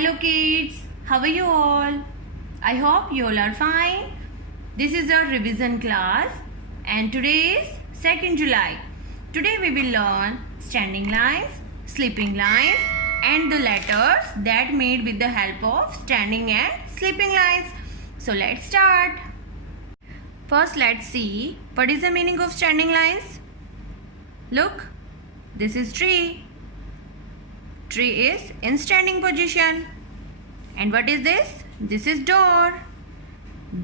Hello kids, how are you all? I hope you all are fine. This is our revision class and today is 2nd July. Today we will learn standing lines, sleeping lines and the letters that made with the help of standing and sleeping lines. So let's start. First let's see what is the meaning of standing lines. Look, this is tree. Tree is in standing position. And what is this? This is door.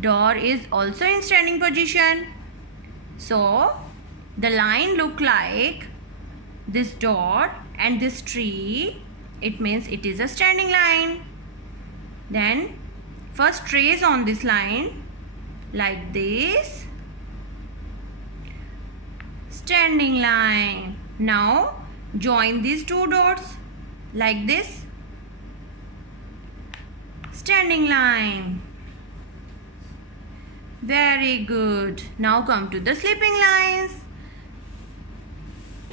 Door is also in standing position. So the line look like this door and this tree. It means it is a standing line. Then first trace on this line like this. Standing line. Now join these two dots like this. Standing line. Very good. Now come to the sleeping lines.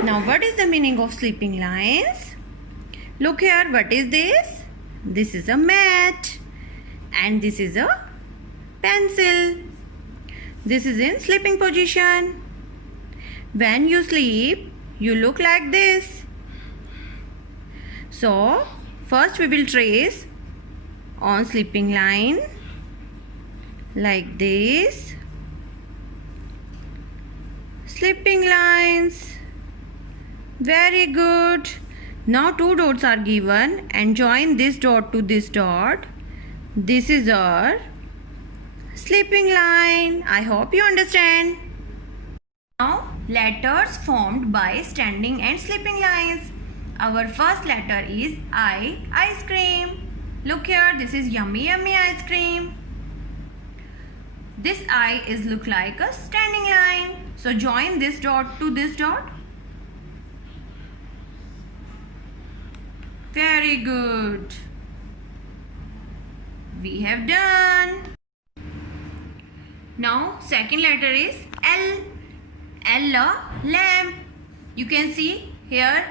Now what is the meaning of sleeping lines? Look here, what is this? This is a mat and this is a pencil. This is in sleeping position. When you sleep, you look like this. So first we will trace on sleeping line like this. Sleeping lines. Very good. Now two dots are given and join this dot to this dot. This is our sleeping line. I hope you understand. Now letters formed by standing and sleeping lines. Our first letter is I, ice cream. Look here, this is yummy yummy ice cream. This I is look like a standing line. So join this dot to this dot. Very good. We have done. Now second letter is L. L, lamp. You can see here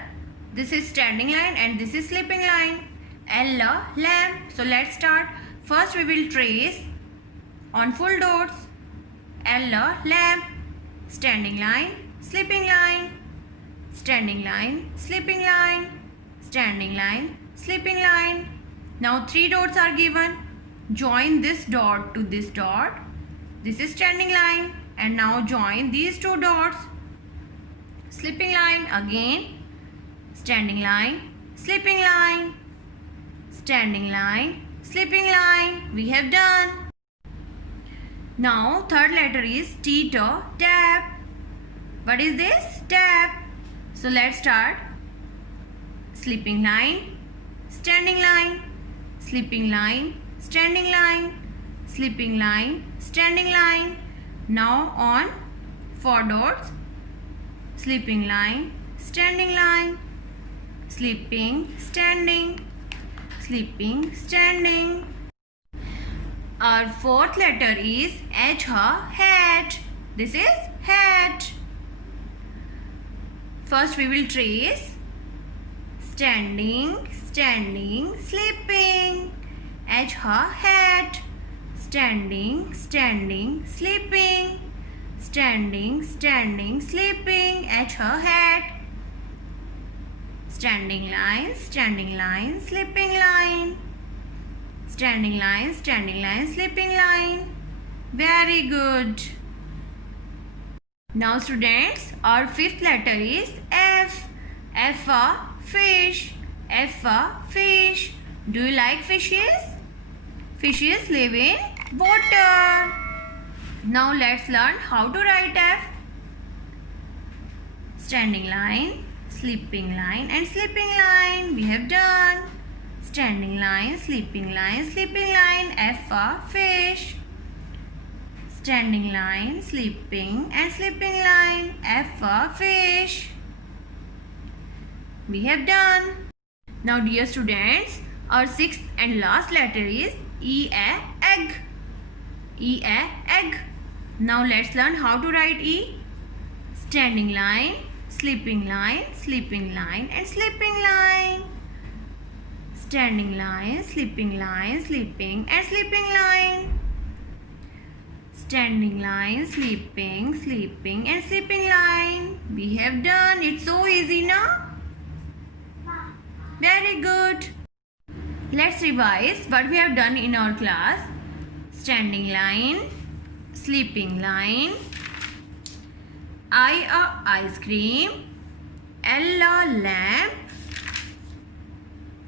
this is standing line and this is sleeping line. L, lamp. So let's start. First we will trace on full dots. L, lamp. Standing line, sleeping line. Standing line, sleeping line. Standing line, sleeping line. Now three dots are given. Join this dot to this dot. This is standing line. And now join these two dots. Sleeping line again. Standing line, sleeping line. Standing line, sleeping line. We have done. Now third letter is T, tap. What is this? Tap. So let's start. Sleeping line, standing line, sleeping line, standing line, sleeping line, standing line. Now on four dots. Sleeping line, standing line, sleeping, standing, sleeping, standing. Our fourth letter is H, hat. This is hat. First we will trace standing, standing, sleeping. H, hat. Standing, standing, sleeping. Standing, standing, sleeping. H, hat. Standing line, sleeping line. Standing line, sleeping line. Very good. Now students, our fifth letter is F. F, fish. F, fish. Do you like fishes? Fishes live in water. Now let's learn how to write F. Standing line, sleeping line and sleeping line. We have done. Standing line, sleeping line, sleeping line. F, fish. Standing line, sleeping and sleeping line. F, fish. We have done. Now dear students, our sixth and last letter is E, egg. E, egg. Now let's learn how to write E. Standing line, sleeping line and sleeping line. standing line, sleeping line, sleeping and sleeping line. Standing line, sleeping, sleeping and sleeping line. We have done. It's so easy now. Very good. Let's revise what we have done in our class. Standing line, sleeping line, I ice cream, L lamp,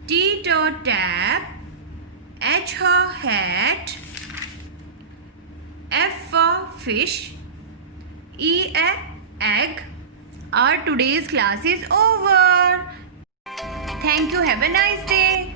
T tap, H hat, F for fish, E egg. Our today's class is over. Thank you. Have a nice day.